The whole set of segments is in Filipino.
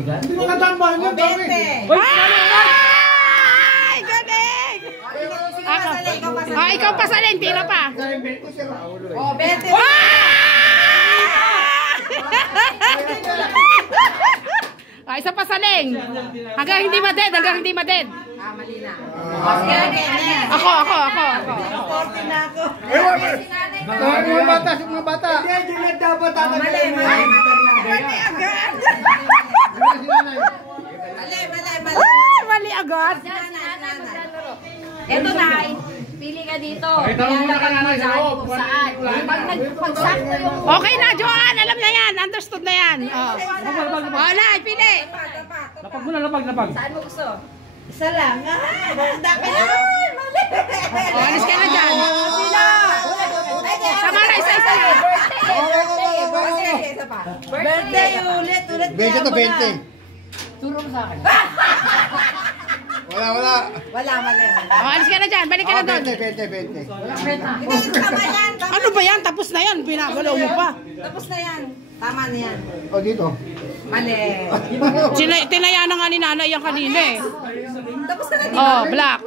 Hindi mo katambahan yun, dami. Ay! Galing! Ikaw pasalin, tira pa. Oh, 20. Isa pasaling. Hanggang hindi ma-dead, Mali na. Ako. 40 na ako. Mga bata. Hindi dapat Mali. Mali agad. Ito na, pili ka dito. Tanong muna ka nanay sa loob. Pagsakto yung... Okay na, Joanne. Alam na yan. Understood na yan. Nay, pili. Lapag muna, lapag. Saan mo gusto? Isa lang. Handa ka na. Mali. Alis ka na dyan. Samara, isa lang. Birthday, ulit. 20 to 20. Turo mo sa akin. Wala. Mali. Alis ka na dyan. Balik ka na doon. 20. Tama yan. Ano ba yan? Tapos na yan. Pinagalaw mo pa. Tapos na yan. Tama na yan. O, dito. Mali. Tinaya na nga ni nanay yung kanina eh. Tapos na na. Oh, black.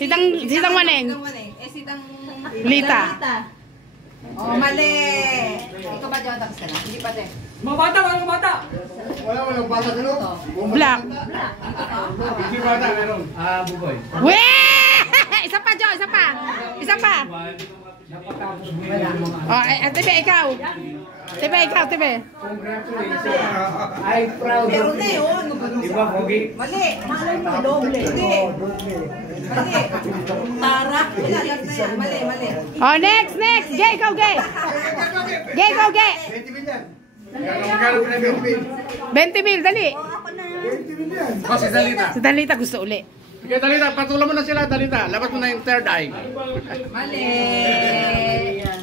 Sitang Maneng. Sitang Lita. Oh, mali. Ikaw ba, John? Tapos ka na? Hindi pa, te. Mga bata. Walang bata sa loob. Black. Hindi bata, meron. Buboy. Weh! Isa pa, Jo. Isa pa. Oh, Tibe, ikaw. Tibe. I'm proud Pero na yun. Diba, Pogi? Mali. Doble. Mali. Tara. Wala lang na yan. Mali. Oh, next. Gay, go. Gay, go. 20 million. Magkano po na 20 million? 20 mil, dali. 20 million. O, si Dalita. Si Dalita gusto uli. Sige, Dalita. Patulan mo na sila, Dalita. Labas mo na yung third eye. Mali.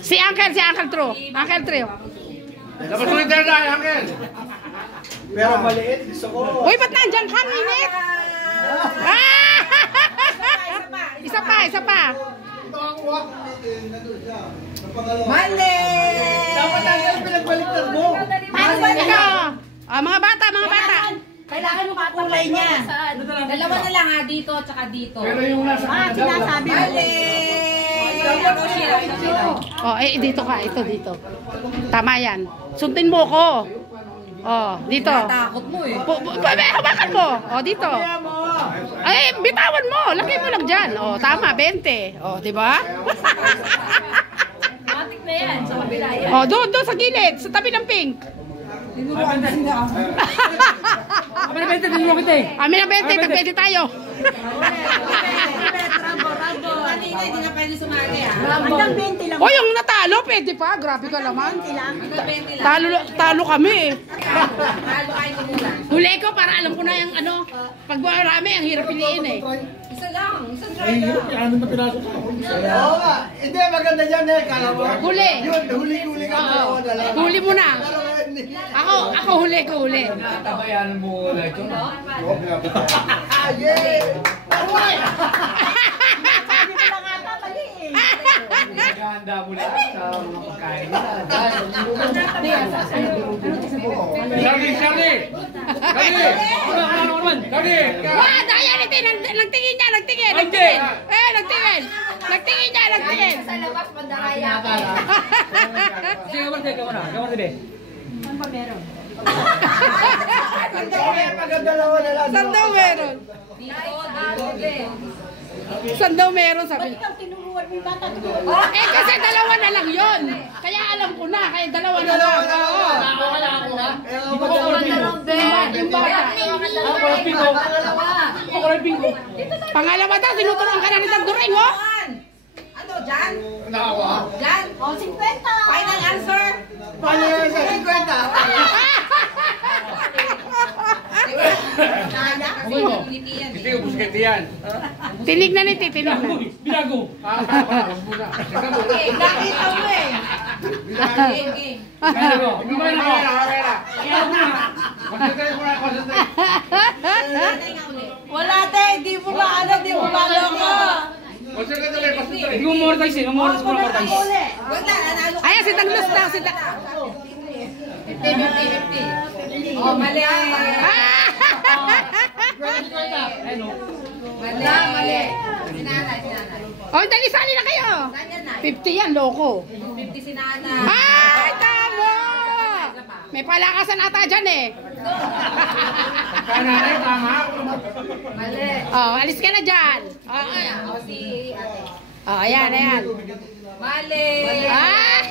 Si Uncle True. Uncle True. Labas mo yung third eye, Uncle. Pero maliit. Gusto ko. Uy, ba't nandiyan ka? Minit? Isa pa. Ito ang uwak. Mali. Dapat ang pinagbaliktad mo. Ikaw. Mga bata. Kailangan mo kulay niya. Dalawa na lang ha, dito at saka dito. Pero yung nasa sinasabi mo. Mali. Oh, dito ka. Ito, dito. Tama yan. Sundin mo ko. Oh, dito. Takot mo eh. Hawakan mo. Oh, dito. Ay, bitawan mo. Lagay mo lang dyan. Oh, tama. 20. Oh, di ba? Matik na yan, sa kabila yan. Oh, doon sa gilid. Sa tabi ng pink. Amin na 20, tinuro kita eh. Amin na 20. Tagpwede tayo. Kanina, hindi na pwede sumali ah. Hanggang 20 lang. Oh, yung natalo, pwede pa. Grabe ka naman. Hanggang 20 lang. Talo kami eh. Halo kayo muna. Huli ko para alam ko na yung ano. Pag marami, ang hirap piliin eh. Isa lang. Isang try lang. Ano na pinasok ko? Oo nga. Hindi, maganda dyan eh. Kala mo. Huli. Yun, huli ka. Huli mo na. Ako huli. Tabayan mo ulit. Yeah! Ganda mo lang sa mga pagkain. Shari! Wah, daya nito. Nagtingin niya. Nagtingin niya. Sa labas, mandakaya ka. Sige, kamar na. Saan pa meron? Magandalawa na lang. Saan daw meron? Saan daw meron, sabi. Ikaw tinuruan mo yung bata. Kasi dalawa na lang yun. Kaya alam ko na, kaya dalawa na lang. Oo. Yung bata. Pangalawa daw, tinuturuan ka na ni Tanduring, oh. Ano, Jan? Nakawa. Jan? O, 50. Final answer? Paano yun sa 50? Hindi ko buskete yan. Tinig na niti, tinig na. Binago. Wag muna. Nakita mo eh. Game. Binago. Concentrate mo na, concentrate. Wala tayo, di mo ba alam, di mo ba alam ko. Concentrate ulit, concentrate. Hindi mo mortize eh. Mortize mo na mortize. Wag na, nanalo ka. Ayan, si Tanglus daw. 50. Oh, mali. Mali. Sinanay. O, dali, sali na kayo. 50 yan, loko. 50 si nanay. Ay, tama! May palakasan ata dyan eh. Kananay, tama. Mali. Oh, alis ka na dyan. O si ate. Oh, ayan. Mali. Ah!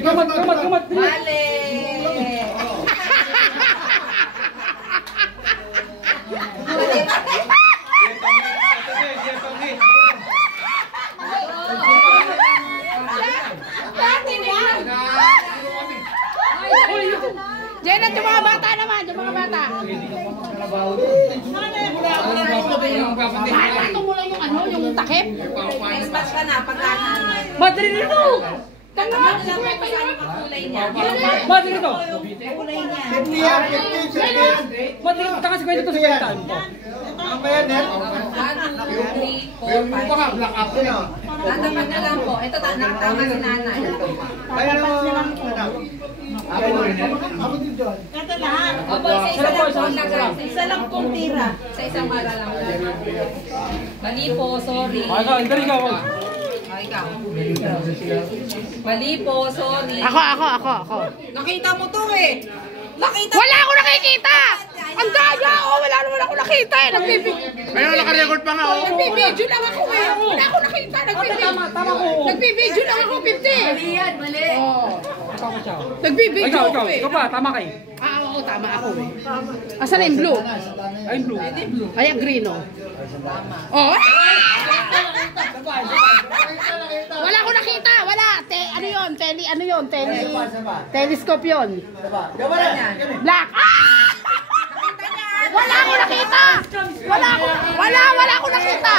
Kumat. Mali. Diyan at yung mga bata naman, yung mga bata. Ito mo lang yung ano, yung takip. Dispatch ka na, pagkanan. Madre nito! Tama na lang kung saan ang kulay niya. Madre nito! Kulay niya. 50 Madre nito! Taka 50 ito, 50 mo. Ano ba yan, Nel? 1, 2, 3, 4, 5. Baka black up ko na. Tatapat na lang po. Ito, tama si nanay. Kaya naman. Ako rin, Nel. Ito lahat. Opo, sa isa lang po lagay. Isa lang pong tira. Sa isang mara lang. Mali po, sorry. Ay, dali ka. Ay, ikaw. Mali po, sorry. Ako. Nakita mo to eh. Nakita Wala ako nakikita! Ang daya! Oh, wala naman ako nakita eh. Kaya naka-record pa nga, oh. Nagbibideo lang ako eh. Wala ako nakita. Tama ko. Nagbibideo lang ako, 50. Mali yan, mali. Oh. Tama siya. Nagbibideo ako eh. Ikaw pa, tama kayo. Oo, tama ako eh. Asan na yung blue? Ay, blue. Ay, ang green oh. Oh! Wala ko nakita, wala. Ano yun? Telescope yun. Black. Ah! Wala ko nakita. Wala ko nakita.